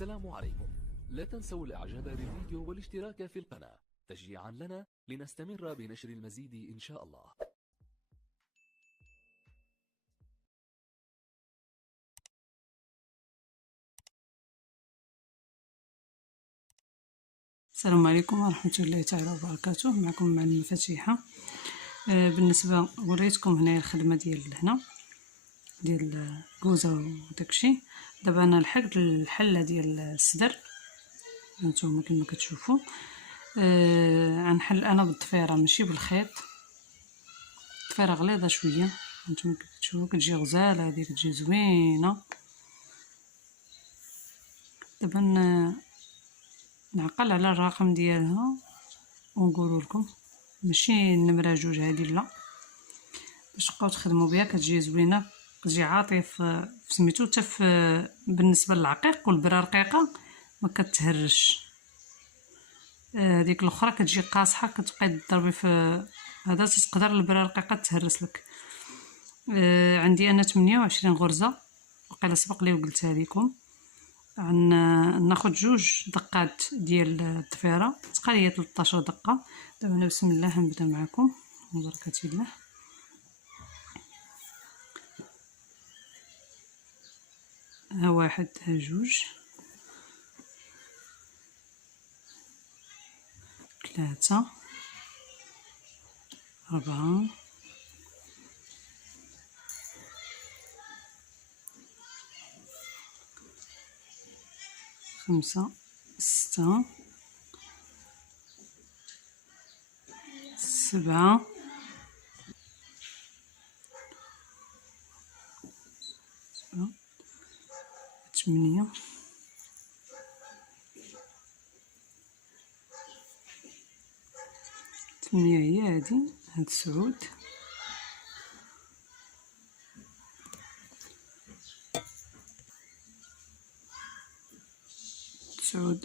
السلام عليكم. لا تنسوا الاعجاب بالفيديو والاشتراك في القناة تشجيعا لنا لنستمر بنشر المزيد ان شاء الله. السلام عليكم ورحمة الله تعالى وبركاته. معكم معلمة فتيحة. بالنسبة وريتكم هنايا الخدمة ديال هنا ديال الكوزة وداكشي. دابا انا لحقت الحلة ديال السدر هانتوما كما كتشوفوا. غنحل انا بالضفيرة ماشي بالخيط، الضفيرة غليظة شوية هانتوما كتشوفوا، كتجي غزالة هذه، كتجي زوينة. دابا نعقل على الرقم ديالها ونقول لكم، ماشي النمرة 2 هذه لا، باش تبقاو تخدموا بها كتجي زوينه، كتجي عاطيه في سميتو حتى بالنسبه للعقيق والبرا رقيقه ما كتهرش. هذيك الاخرى كتجي قاصحه، كتبقاي تضربي في هذا تقدر البرا رقيقه تهرس لك. عندي انا 28 غرزه وقيلا سبق لي وقلتها لكم. ناخذ 2 دقات ديال الضفيره، تقريبا 13 دقه. دابا انا بسم الله غنبدا معكم وبركه الله. ها 1 ها 2 3 4 5 6 7 8 هي هادي، هاد 9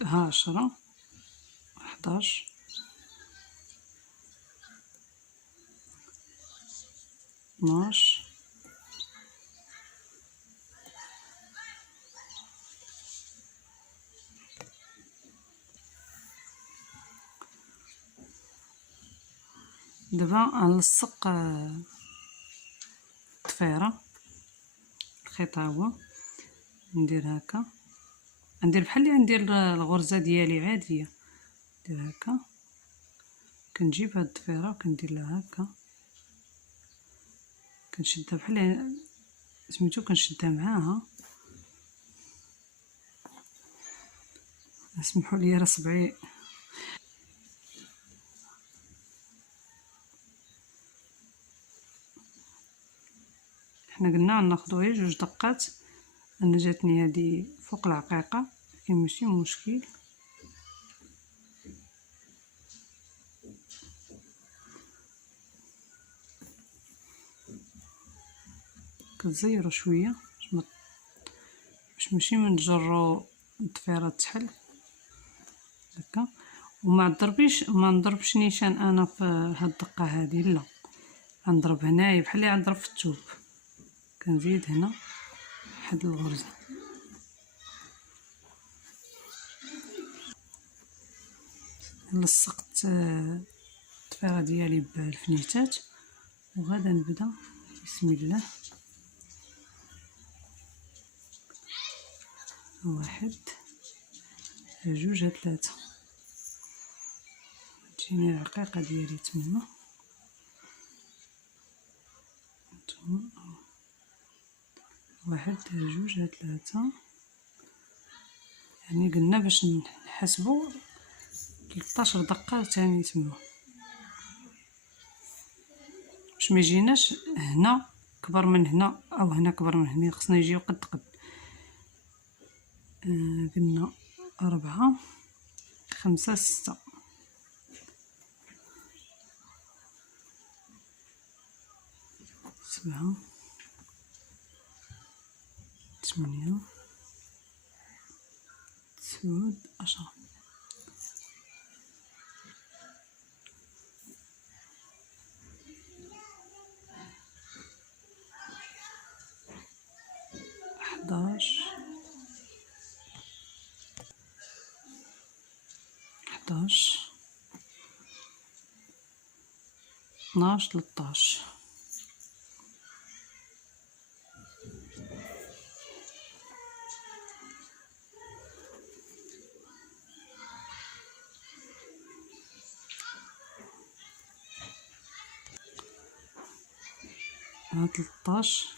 ها 10 11 12 دابا غنلصق الضفيره، الخيط ها هو، ندير هكا، ندير بحال اللي ندير الغرزه ديالي عاديه، ندير هكا، كنجيب هاد الضفيره وكندير لها هكا، كنشدها بحال سميتو، كنشدها معاها. اسمحوا لي راه صبعي حنا قلنا ناخذوا غير 2 دقات. انا جاتني هذه فوق العقيقه لكن ماشي مشكل. كتزيروا شويه باش ماشي من نجروا الضفيره تحل هكا، وما نضربش نيشان انا في هاد الدقه هذه، لا غنضرب هنايا بحال اللي غنضرب في الثوب، كنزيد هنا واحد الغرزه. لصقت الضفيره ديالي بالفنيتات وغادا نبدا بسم الله. 1 2 3 تجيني العقيقه ديالي تما، نتوما 1 2 3، يعني قلنا باش نحسبوا 13 دقه تاني تما، باش ما يجيناش هنا كبر من هنا او هنا كبر من هنا، خصنا يجيو قد قد. قلنا 4 5 6 7 8 9 10. 11 12 13. ها 13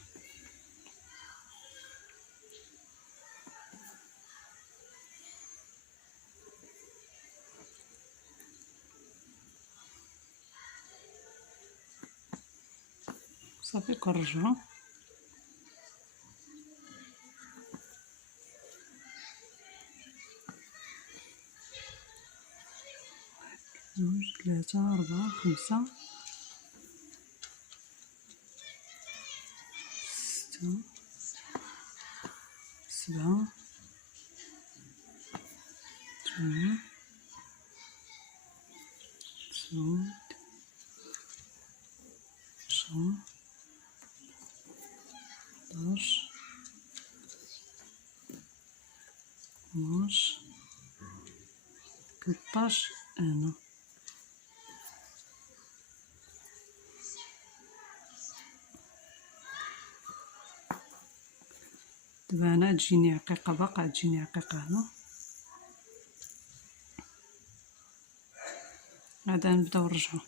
صافي. كنرجعو جوج 3 4 5 6 7 8 9 10 11 12 13. هنا دابا هنا تجيني عقيقة، باقا تجيني عقيقة هنا. عاد نبداو نرجعو.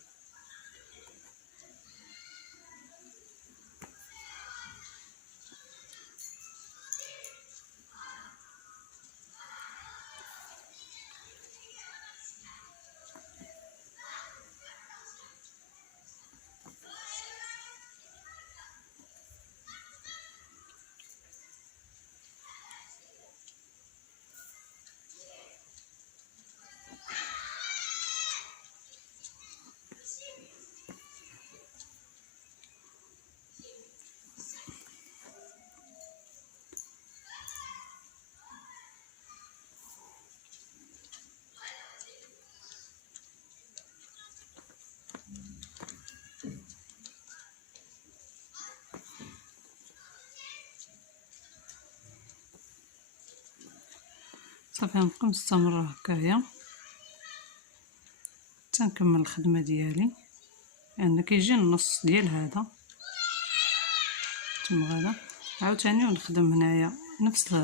صافي غنبقى مستمرة هكايا حتى نكمل الخدمة ديالي، لأن كيجي النص ديال هذا تما غادا عاوتاني ونخدم هنايا نفس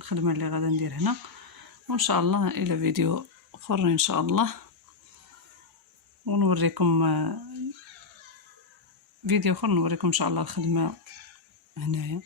الخدمة اللي غادا ندير هنا. وان شاء الله الى فيديو اخر ان شاء الله، ونوريكم فيديو اخر نوريكم ان شاء الله الخدمة هنايا.